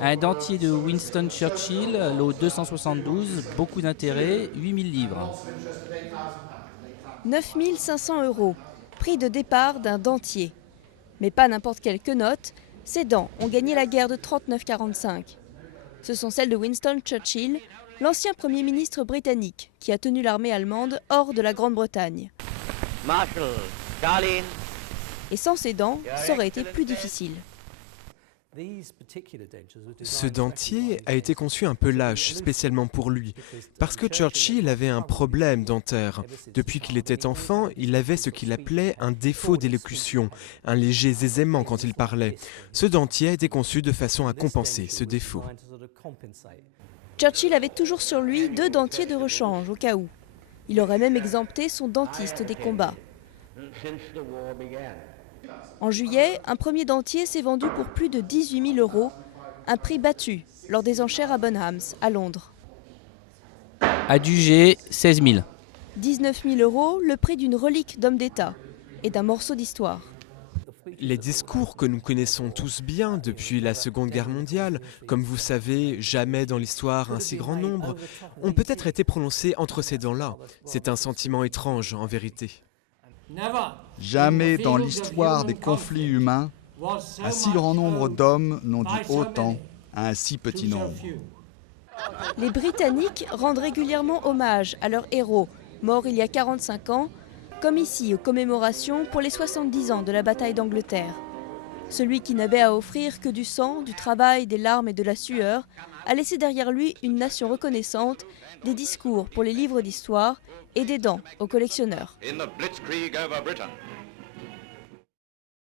Un dentier de Winston Churchill, lot 272, beaucoup d'intérêt, 8000 livres. 9 500 €, prix de départ d'un dentier. Mais pas n'importe quelle quenotte, ces dents ont gagné la guerre de 39-45. Ce sont celles de Winston Churchill, l'ancien Premier ministre britannique qui a tenu l'armée allemande hors de la Grande-Bretagne. Marshal Stalin. Et sans ces dents, ça aurait été plus difficile. Ce dentier a été conçu un peu lâche, spécialement pour lui, parce que Churchill avait un problème dentaire. Depuis qu'il était enfant, il avait ce qu'il appelait un défaut d'élocution, un léger zézaiement quand il parlait. Ce dentier a été conçu de façon à compenser ce défaut. Churchill avait toujours sur lui 2 dentiers de rechange au cas où. Il aurait même exempté son dentiste des combats. En juillet, un premier dentier s'est vendu pour plus de 18 000 €, un prix battu lors des enchères à Bunhams, à Londres. À Dugé, 16 000. 19 000 €, le prix d'une relique d'homme d'État et d'un morceau d'histoire. Les discours que nous connaissons tous bien depuis la Seconde Guerre mondiale, comme vous savez, jamais dans l'histoire un si grand nombre, ont peut-être été prononcés entre ces dents-là. C'est un sentiment étrange en vérité. Jamais dans l'histoire des conflits humains, un si grand nombre d'hommes n'ont dit autant à un si petit nombre. Les Britanniques rendent régulièrement hommage à leurs héros, morts il y a 45 ans, comme ici aux commémorations pour les 70 ans de la bataille d'Angleterre. Celui qui n'avait à offrir que du sang, du travail, des larmes et de la sueur, a laissé derrière lui une nation reconnaissante, des discours pour les livres d'histoire et des dents aux collectionneurs. In the Blitzkrieg over Britain.